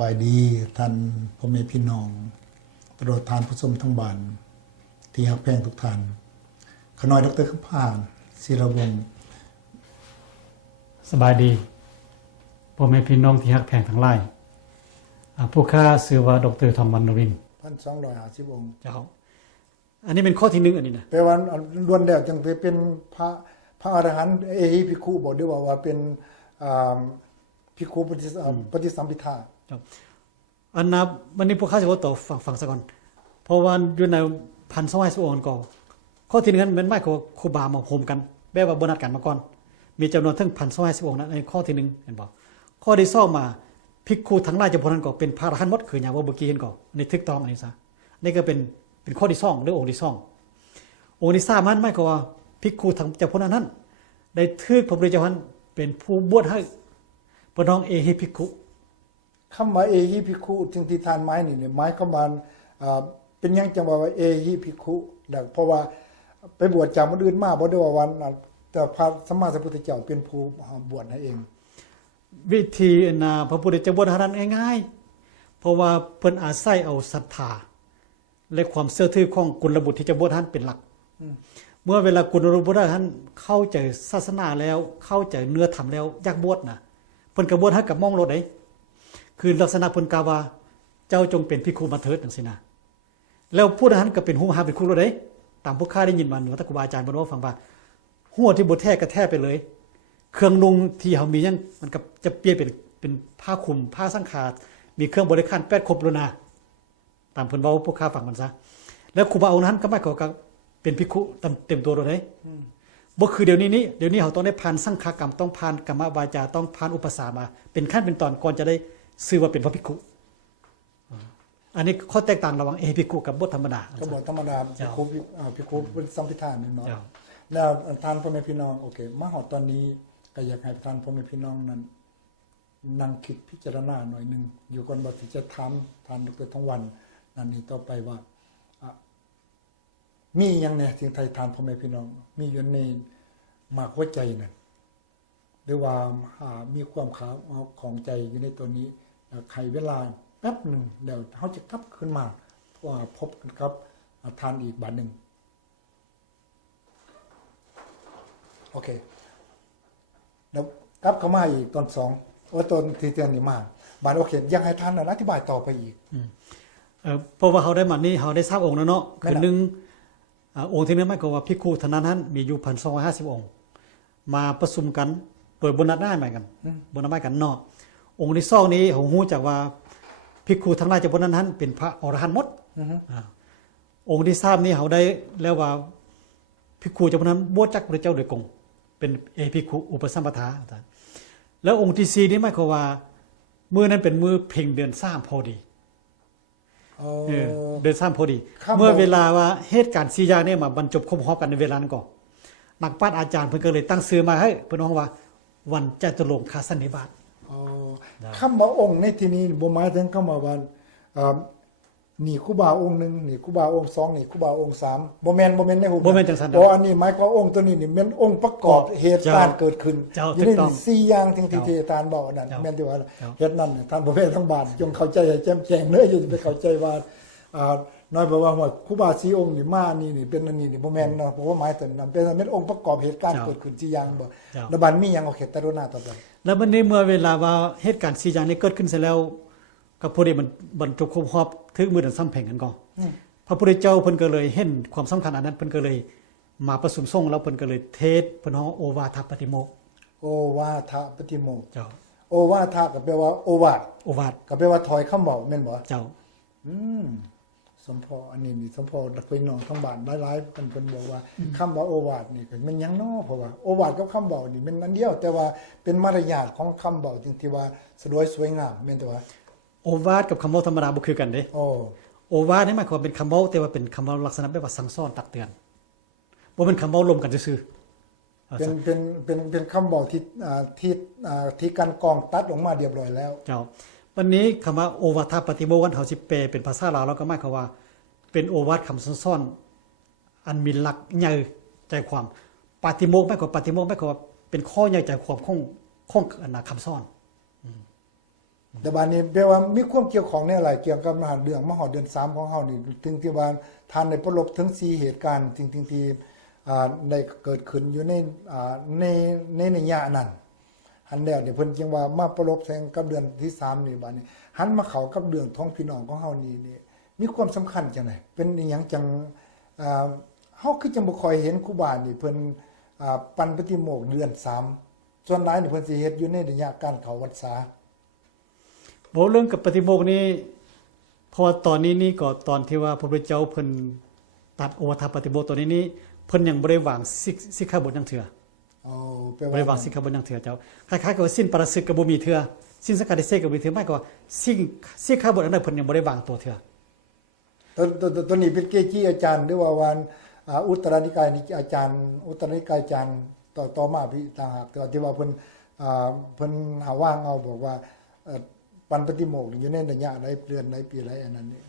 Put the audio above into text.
บายดีท่านพ่อแม่พี่น้องตลอดทานผู้ชมทั้งบ้านที่ฮักแพงทุกท่านขน้อยดรคำพานศิรวงศ์สบายดีพ่อแม่พี่น้องที่ฮักแพงทั้งหลายผู้ข้าชื่อว่าดรธรรมวรรณรินทร์1,250 องค์เจ้าอันนี้เป็นข้อที่1อันนี้นะแปลว่าล้วนแล้วจังเป็นพระอรหันต์เอหิภิกขุบอกได้ว่าเป็นภิกขุปฏิสัมภิทาอันนับวันนี้พวกข้าจะว่าต่อฟังซะก่อนเพราะว่าอยู่ใน1,250 องค์ก่อนข้อที่1นั้นมันหมายความว่าครูบามาโฮมกันแบบว่าบ่นัดกันมาก่อนมีจำนวนถึง1,250 องค์นั้นในข้อที่1เห็นบ่ข้อที่2มาภิกขุทั้งหลายจำพวกนั้นก็เป็นพระอรหันต์หมดคืออย่างว่าเมื่อกี้เห็นก่อนในถูกต้องอันนี้ซะนี่ก็เป็นข้อที่2หรือองค์ที่2องค์ที่3นั้นหมายความว่าภิกขุทั้งจำพวกนั้นได้ถูกพระพุทธเจ้าเป็นผู้บวชให้พระน้องเอหิภิกขุคำว่าเอหิภิกขุจึงที่ทานไม้นี่หมายความว่าเป็นยังจังว่าเอหิภิกขุเพราะว่าไปบวชจากคนอื่นมาบ่ได้ว่าวันแต่พระสัมมาสัมพุทธเจ้าเป็นผู้บวชให้เองวิธีพระพุทธเจ้าบวชนั้นง่ายๆเพราะว่าเพิ่นอาศัยเอาศรัทธาและความเชื่อถือของกุลบุตรที่จะบวชนั้นเป็นหลักเมื่อเวลากุลบุตรนั้นเข้าใจศาสนาแล้วเข้าใจเนื้อธรรมแล้วอยากบวชนะเพิ่นก็บวชให้กับมองรถได้คือลักษณะเพิ่นกล่าวว่าเจ้าจงเป็นภิกขุมาเถิดจังซี่นะแล้วผู้นั้นก็เป็นหูหาเป็นครูรถได้ตามพวกข้าได้ยินมาว่าครูบาอาจารย์บ่ว่าฟังว่าหัวที่บ่แท้ก็แท้ไปเลยเครื่องนุ่งที่เฮามียังมันก็จะเปลี่ยนเป็นผ้าคลุมผ้าสังขามีเครื่องบริการ8ครบแล้วนะตามเพิ่นเว้าพวกข้าฟังมันซะแล้วครูบาองค์นั้นก็หมายความว่าเป็นภิกขุเต็มตัวเลยบ่คือเดี๋ยวนี้เขาต้องได้ผ่านสังฆกรรมต้องผ่านกรรมวาจาต้องผ่านอุปสามาเป็นขั้นเป็นตอนก่อนจะได้ชื่อว่าเป็นพระภิกขุอันนี้ข้อแตกต่างระหว่างเอภิกขุกับบทธรรมดาก็บทธรรมดาภิกขุเป็นสัมภิทานนี่เนาะแล้วท่านพ่อแม่พี่น้องโอเคมาฮอดตอนนี้ก็อยากให้ท่านพ่อแม่พี่น้องนั้นนั่งคิดพิจารณาหน่อยนึงอยู่ก่อนบ่ที่จะถามท่านดร.ทองวันนั่นนี่ต่อไปว่ามีอย่างเนี่ยสิ่งไทยทานพ่อแม่พี่น้องมีอยู่ในมากหัวใจนั่นหรือว่ามีความขาวของใจอยู่ในตัวนี้ใครเวลาแป๊บหนึ่งเดี๋ยวเขาจะกลับขึ้นมาว่าพบกันครับทานอีกบาทหนึ่งโอเคแล้วกลับเข้ามาอีกตอน2ตอนที่เตียนนี่มาบาทโอเคยังให้ท่านอธิบายต่อไปอีกเพราะว่าเขาได้มานี่เขาได้ทราบองค์แล้วเนาะคือ1องค์ที่1หมายความว่าภิกขุเท่านั้นมีอยู่1,250 องค์มาประชุมกันโดยบนนัดได้หมายกันบนนัดหมายกันเนาะองค์ที่2นี้เขาฮู้จักว่าภิกขุทั้งหลายจำพวกนั้นเป็นพระอรหันต์หมดองค์ที่3นี้เขาได้แล้วว่าภิกขุจำพวกนั้นบวชจากพระเจ้าโดยกงเป็นเอภิกขุอุปสัมปทาแล้วองค์ที่4นี้หมายความว่ามื้อนั้นเป็นมื้อเพ็งเดือน3พอดีเดือน3พอดีเมื่อเวลาว่าเหตุการณ์4อย่างนี้มาบรรจบครบรอบกันในเวลานั้นก็นักปราชญ์อาจารย์เพิ่นก็เลยตั้งชื่อมาให้เพิ่นว่าวันจตุรงคสันนิบาตคำว่าองค์ในที่นี้บ่หมายถึงคำว่าวันนี่ครูบาองค์1นี่ครูบาองค์2นี่ครูบาองค์3บ่แม่นในหูบ่แม่นจังซั่นอันนี้หมายความองค์ตัวนี้นี่แม่นองค์ประกอบเหตุการณ์เกิดขึ้นอยู่ใน4อย่างที่อาจารย์บอกนั่นแม่นที่ว่าเฮ็ดนั่นท่านบ่แม่นทั้งบ้านจงเข้าใจให้แจ่มแจ้งเด้ออย่าไปเข้าใจว่าน้อยบอกว่าครูบา4องค์นี่มานี่เป็นอันนี้นี่บ่แม่นเนาะเพราะว่าหมายถึงนั้นเป็นองค์ประกอบเหตุการณ์เกิดขึ้น4อย่างบ่แล้วบัดมีหยังโอเคตรุณาต่อไปแล้วบัดนี้เมื่อเวลาว่าเหตุการณ์4อย่างนี้เกิดขึ้นเสร็จแล้วก็พอดีมันบรรจบครบรอบถึงมื้อนั้นซ้ำแผงกันก็พระพุทธเจ้าเพิ่นก็เลยเห็นความสำคัญอันนั้นเพิ่นก็เลยมาประชุมสงฆ์แล้วเพิ่นก็เลยเทศน์เพิ่นฮ้องโอวาทปฏิโมกข์โอวาทปฏิโมกข์เจ้าโอวาทก็แปลว่าโอวาทก็แปลว่าถอยคำบอกแม่นบ่เจ้าสมพออันนี้สมพอพี่น้องทั้งบ้านหลายๆเพิ่นบอกว่าคำว่าโอวาทนี่ก็มันหยังเนาะเพราะว่าโอวาทกับคำเว้านี่มันอันเดียวแต่ว่าเป็นมารยาทของคำเว้าจริงที่ว่าสวยงามแม่นแต่ว่าโอวาทกับคำเว้าธรรมดาบ่คือกันเด้โอวาทนี่หมายความว่าเป็นคำเว้าแต่ว่าเป็นคำเว้าลักษณะแบบว่าสั่งสอนตักเตือนบ่เป็นคำเว้าลมกันซื่อเป็นคำเว้าที่กันกองตัดออกมาเรียบร้อยแล้วเจ้าวันนี้คำว่าโอวาทปฏิโมกข์เฮาสิแปลเป็นภาษาลาวแล้วก็หมายความว่าเป็นโอวาทคำซ่อนอันมีหลักใหญ่ใจความปฏิโมกข์หมายความว่าเป็นข้อใหญ่ใจความของคำซ่อน แต่บัดนี้แปลว่ามีความเกี่ยวของในอะไรเกี่ยวกับมหาเรื่องมหาเดือน3ของเฮานี่ถึงที่ว่าท่านได้ประลบถึง4เหตุการณ์จริงๆที่ได้เกิดขึ้นอยู่ในในระยะนั้นหันแล้วนี่เพิ่นจึงว่ามาประลบแสงกับเดือนที่3นี่บัดนี้หันมาเข้ากับเรื่องท้องพี่น้องของเฮานี่มีความสำคัญจังได๋เป็นอีหยังจังเฮาคือจังบ่ค่อยเห็นครูบานี่เพิ่นปันปฏิโมกข์เดือน3ส่วนหลายนี่เพิ่นสิเฮ็ดอยู่ในระยะการเข้าพรรษาบ่เรื่องกับปฏิโมกข์นี้เพราะว่าตอนนี้นี่ก็ตอนที่ว่าพระพุทธเจ้าเพิ่นตัดโอวาทปฏิโมกข์ตัวนี้นี่เพิ่นยังบ่ได้วางสิกขาบทจังเทื่อแปลบ่ได้วางสิกขาบทจังเทื่อเจ้าคล้ายๆกับว่าสิ้นปรสึกก็บ่มีเทื่อสิ้นสังฆาทิเศษก็บ่มีเทื่อหมายก็ว่าสิกขาบทอันนั้นเพิ่นยังบ่ได้วางตัวเทื่อตัวนี้เป็นเกจิอาจารย์หรือว่าวันอุตรนิกายนี่อาจารย์อุตรนิกายอาจารย์ต่อมาพี่ต่างหากแต่ที่ว่าเพิ่นหาว่างเอาบอกว่าปันปฏิโมกข์อยู่ในระยะใดเดือนใดปีใดอันนั้นนี่